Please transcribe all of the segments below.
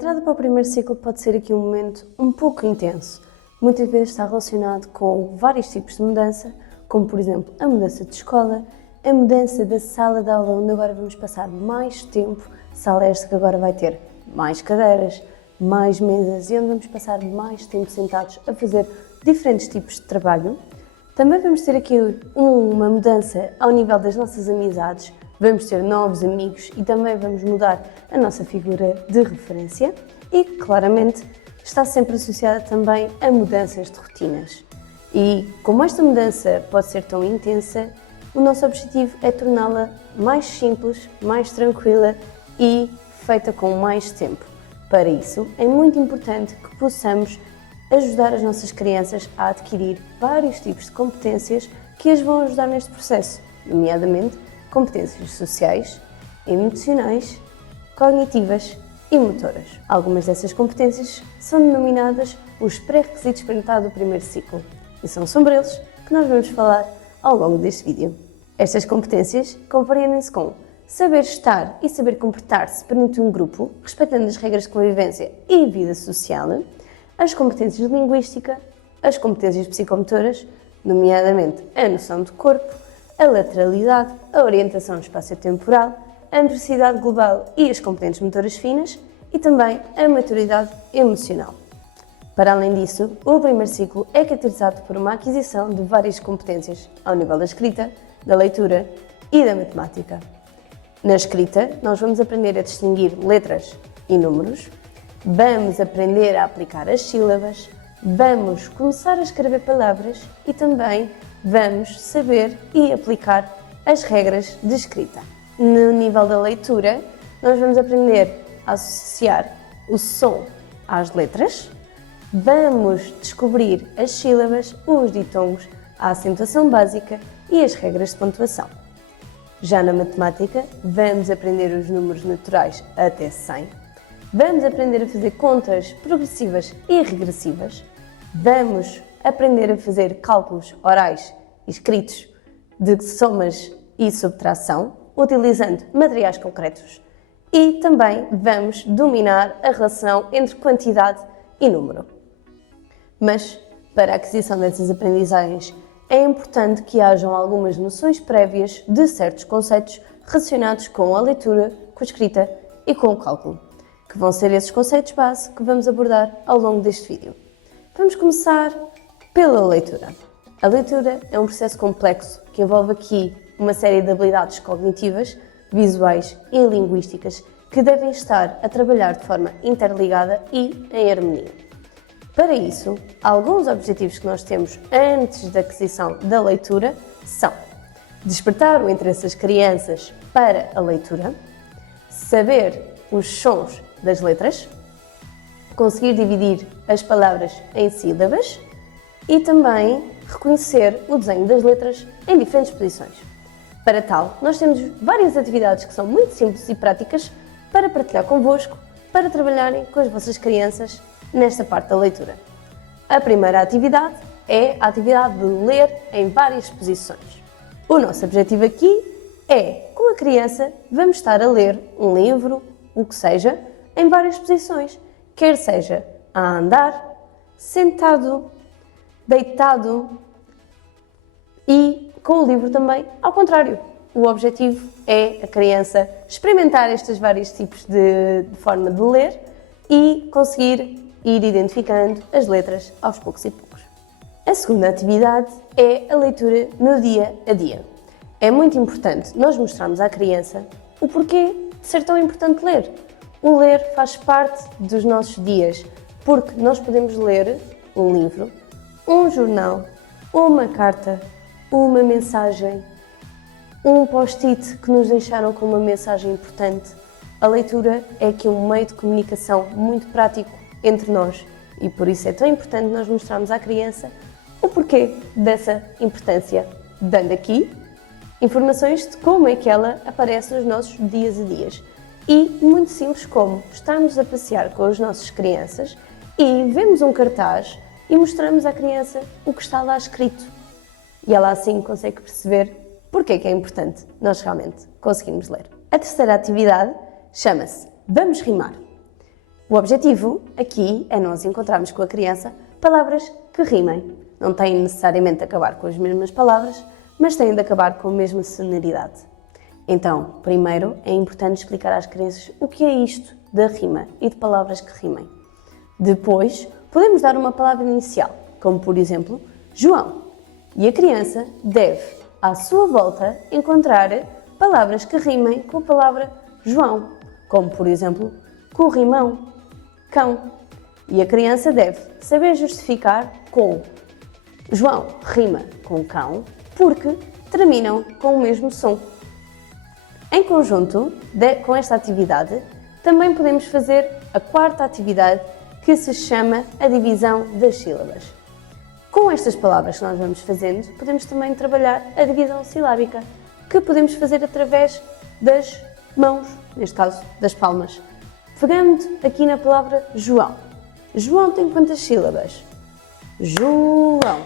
entrada para o primeiro ciclo pode ser aqui um momento um pouco intenso. Muitas vezes está relacionado com vários tipos de mudança, como por exemplo a mudança de escola, a mudança da sala de aula, onde agora vamos passar mais tempo, sala esta que agora vai ter mais cadeiras, mais mesas e onde vamos passar mais tempo sentados a fazer diferentes tipos de trabalho. Também vamos ter aqui uma mudança ao nível das nossas amizades, vamos ter novos amigos e também vamos mudar a nossa figura de referência e, claramente, está sempre associada também a mudanças de rotinas. E como esta mudança pode ser tão intensa, o nosso objetivo é torná-la mais simples, mais tranquila e feita com mais tempo. Para isso, é muito importante que possamos ajudar as nossas crianças a adquirir vários tipos de competências que as vão ajudar neste processo, nomeadamente competências sociais, emocionais, cognitivas e motoras. Algumas dessas competências são denominadas os pré-requisitos para entrar do primeiro ciclo e são sobre eles que nós vamos falar ao longo deste vídeo. Estas competências compreendem-se com saber estar e saber comportar-se perante um grupo, respeitando as regras de convivência e vida social, as competências de linguística, as competências psicomotoras, nomeadamente a noção de corpo, a lateralidade, a orientação espaço-temporal, a motricidade global e as competências motoras finas e também a maturidade emocional. Para além disso, o primeiro ciclo é caracterizado por uma aquisição de várias competências ao nível da escrita, da leitura e da matemática. Na escrita, nós vamos aprender a distinguir letras e números, vamos aprender a aplicar as sílabas, vamos começar a escrever palavras e também vamos saber e aplicar as regras de escrita. No nível da leitura, nós vamos aprender a associar o som às letras, vamos descobrir as sílabas, os ditongos, a acentuação básica e as regras de pontuação. Já na matemática, vamos aprender os números naturais até 100, vamos aprender a fazer contas progressivas e regressivas, vamos aprender a fazer cálculos orais e escritos de somas e subtração, utilizando materiais concretos, e também vamos dominar a relação entre quantidade e número. Mas, para a aquisição dessas aprendizagens, é importante que hajam algumas noções prévias de certos conceitos relacionados com a leitura, com a escrita e com o cálculo, que vão ser esses conceitos base que vamos abordar ao longo deste vídeo. Vamos começar pela leitura. A leitura é um processo complexo que envolve aqui uma série de habilidades cognitivas, visuais e linguísticas que devem estar a trabalhar de forma interligada e em harmonia. Para isso, alguns objetivos que nós temos antes da aquisição da leitura são despertar o interesse das crianças para a leitura, saber os sons das letras, conseguir dividir as palavras em sílabas e também reconhecer o desenho das letras em diferentes posições. Para tal, nós temos várias atividades que são muito simples e práticas para partilhar convosco, para trabalharem com as vossas crianças nesta parte da leitura. A primeira atividade é a atividade de ler em várias posições. O nosso objetivo aqui é, com a criança, vamos estar a ler um livro, o que seja, em várias posições, quer seja a andar, sentado, deitado e com o livro também ao contrário. O objetivo é a criança experimentar estes vários tipos de forma de ler e conseguir ir identificando as letras aos poucos e poucos. A segunda atividade é a leitura no dia a dia. É muito importante nós mostrarmos à criança o porquê de ser tão importante ler. O ler faz parte dos nossos dias, porque nós podemos ler um livro, um jornal, uma carta, uma mensagem, um post-it que nos deixaram com uma mensagem importante. A leitura é aqui um meio de comunicação muito prático entre nós e por isso é tão importante nós mostrarmos à criança o porquê dessa importância, dando aqui informações de como é que ela aparece nos nossos dias a dias. E muito simples como estarmos a passear com as nossas crianças e vemos um cartaz e mostramos à criança o que está lá escrito. E ela assim consegue perceber porque é que é importante nós realmente conseguirmos ler. A terceira atividade chama-se Vamos Rimar. O objetivo aqui é nós encontrarmos com a criança palavras que rimem. Não têm necessariamente de acabar com as mesmas palavras, mas têm de acabar com a mesma sonoridade. Então, primeiro é importante explicar às crianças o que é isto da rima e de palavras que rimem. Depois, podemos dar uma palavra inicial, como por exemplo, João. E a criança deve, à sua volta, encontrar palavras que rimem com a palavra João, como por exemplo, corrimão, cão. E a criança deve saber justificar com João rima com cão porque terminam com o mesmo som. Em conjunto com esta atividade, também podemos fazer a quarta atividade que se chama a divisão das sílabas. Com estas palavras que nós vamos fazendo, podemos também trabalhar a divisão silábica, que podemos fazer através das mãos, neste caso das palmas. Pegando aqui na palavra João. João tem quantas sílabas? João.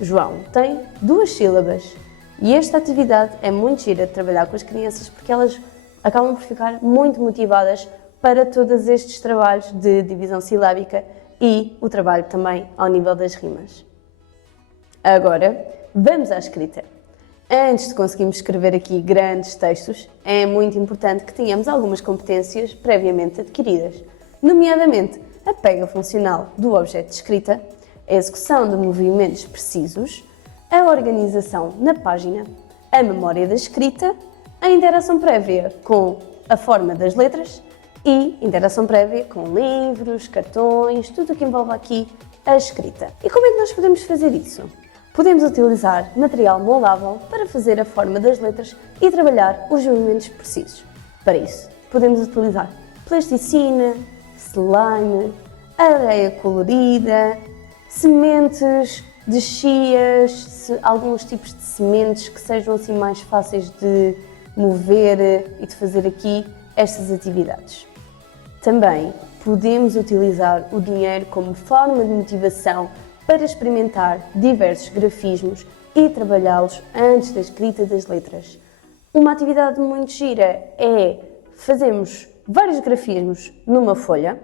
João tem 2 sílabas. E esta atividade é muito gira de trabalhar com as crianças porque elas acabam por ficar muito motivadas para todos estes trabalhos de divisão silábica e o trabalho também ao nível das rimas. Agora, vamos à escrita. Antes de conseguirmos escrever aqui grandes textos, é muito importante que tenhamos algumas competências previamente adquiridas, nomeadamente a pega funcional do objeto de escrita, a execução de movimentos precisos, a organização na página, a memória da escrita, a interação prévia com a forma das letras e interação prévia com livros, cartões, tudo o que envolve aqui a escrita. E como é que nós podemos fazer isso? Podemos utilizar material moldável para fazer a forma das letras e trabalhar os movimentos precisos. Para isso, podemos utilizar plasticina, slime, areia colorida, sementes de chias, alguns tipos de sementes que sejam assim mais fáceis de mover e de fazer aqui estas atividades. Também podemos utilizar o dinheiro como forma de motivação para experimentar diversos grafismos e trabalhá-los antes da escrita das letras. Uma atividade muito gira é fazermos vários grafismos numa folha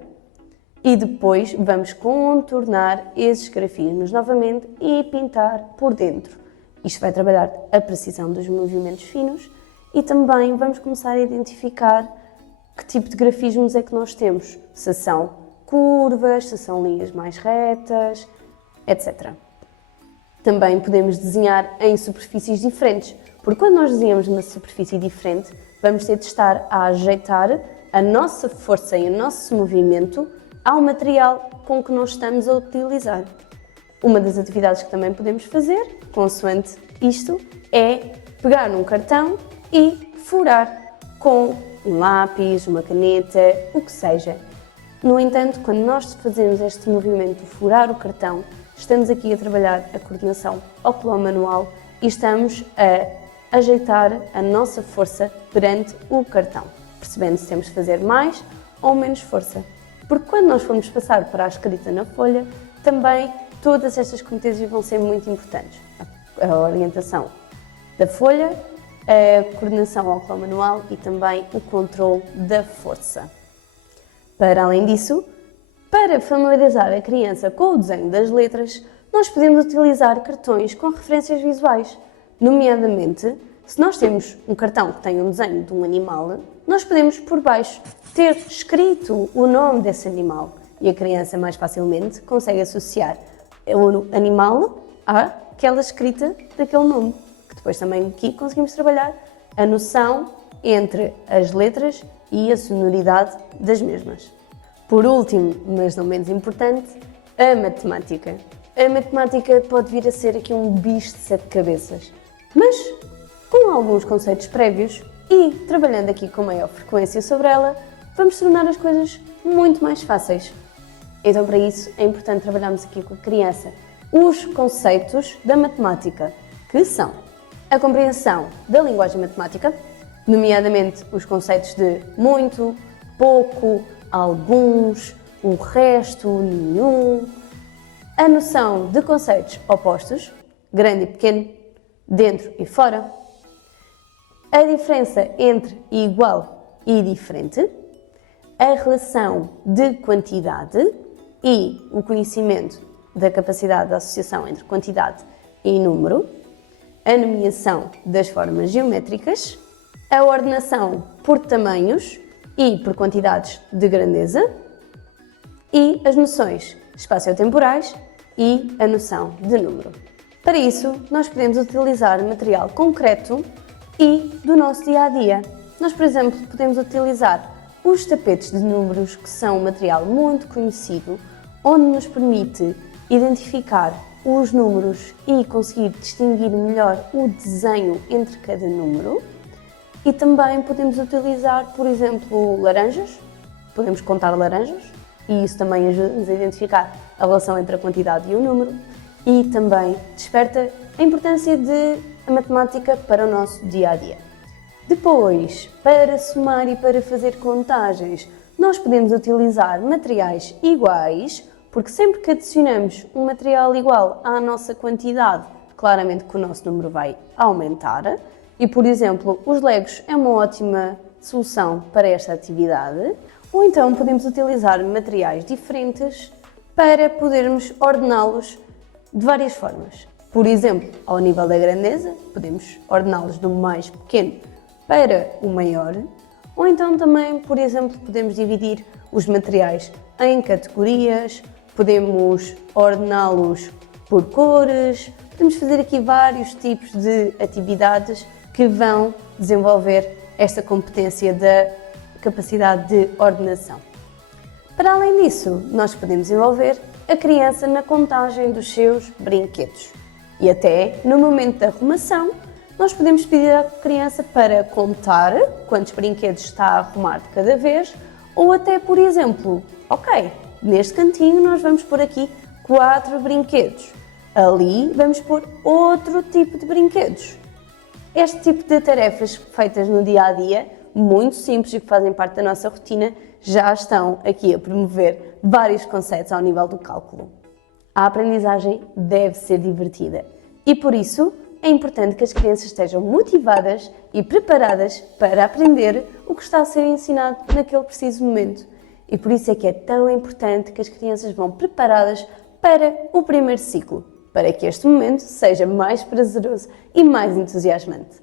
e depois vamos contornar esses grafismos novamente e pintar por dentro. Isto vai trabalhar a precisão dos movimentos finos e também vamos começar a identificar que tipo de grafismos é que nós temos. Se são curvas, se são linhas mais retas, etc. Também podemos desenhar em superfícies diferentes, porque quando nós desenhamos numa superfície diferente, vamos ter de estar a ajeitar a nossa força e o nosso movimento ao material com que nós estamos a utilizar. Uma das atividades que também podemos fazer, consoante isto, é pegar num cartão e furar com um lápis, uma caneta, o que seja. No entanto, quando nós fazemos este movimento de furar o cartão, estamos aqui a trabalhar a coordenação oculomanual e estamos a ajeitar a nossa força perante o cartão, percebendo se temos de fazer mais ou menos força. Porque quando nós formos passar para a escrita na folha, também todas estas competências vão ser muito importantes. A orientação da folha, a coordenação oculomanual e também o controle da força. Para além disso, para familiarizar a criança com o desenho das letras, nós podemos utilizar cartões com referências visuais. Nomeadamente, se nós temos um cartão que tem um desenho de um animal, nós podemos, por baixo, ter escrito o nome desse animal e a criança mais facilmente consegue associar o animal àquela escrita daquele nome. Que depois também aqui conseguimos trabalhar a noção entre as letras e a sonoridade das mesmas. Por último, mas não menos importante, a matemática. A matemática pode vir a ser aqui um bicho de 7 cabeças, mas com alguns conceitos prévios e trabalhando aqui com maior frequência sobre ela, vamos tornar as coisas muito mais fáceis. Então, para isso, é importante trabalharmos aqui com a criança os conceitos da matemática, que são a compreensão da linguagem matemática, nomeadamente os conceitos de muito, pouco, alguns, o resto, nenhum, a noção de conceitos opostos, grande e pequeno, dentro e fora, a diferença entre igual e diferente, a relação de quantidade e o conhecimento da capacidade de associação entre quantidade e número, a nomeação das formas geométricas, a ordenação por tamanhos e por quantidades de grandeza e as noções espaciotemporais e a noção de número. Para isso, nós podemos utilizar material concreto e do nosso dia-a-dia. Nós, por exemplo, podemos utilizar os tapetes de números, que são um material muito conhecido, onde nos permite identificar os números e conseguir distinguir melhor o desenho entre cada número. E também podemos utilizar, por exemplo, laranjas. Podemos contar laranjas e isso também ajuda-nos a identificar a relação entre a quantidade e o número. E também desperta a importância de a matemática para o nosso dia-a-dia. Depois, para somar e para fazer contagens, nós podemos utilizar materiais iguais, porque sempre que adicionamos um material igual à nossa quantidade, claramente que o nosso número vai aumentar. E, por exemplo, os Legos é uma ótima solução para esta atividade. Ou então podemos utilizar materiais diferentes para podermos ordená-los de várias formas. Por exemplo, ao nível da grandeza, podemos ordená-los do mais pequeno para o maior, ou então também, por exemplo, podemos dividir os materiais em categorias, podemos ordená-los por cores, podemos fazer aqui vários tipos de atividades que vão desenvolver esta competência da capacidade de ordenação. Para além disso, nós podemos envolver a criança na contagem dos seus brinquedos. E até no momento da arrumação, nós podemos pedir à criança para contar quantos brinquedos está a arrumar de cada vez, ou até, por exemplo, ok, neste cantinho nós vamos pôr aqui 4 brinquedos, ali vamos pôr outro tipo de brinquedos. Este tipo de tarefas feitas no dia-a-dia, muito simples e que fazem parte da nossa rotina, já estão aqui a promover vários conceitos ao nível do cálculo. A aprendizagem deve ser divertida e, por isso, é importante que as crianças estejam motivadas e preparadas para aprender o que está a ser ensinado naquele preciso momento. E por isso é que é tão importante que as crianças vão preparadas para o primeiro ciclo, para que este momento seja mais prazeroso e mais entusiasmante.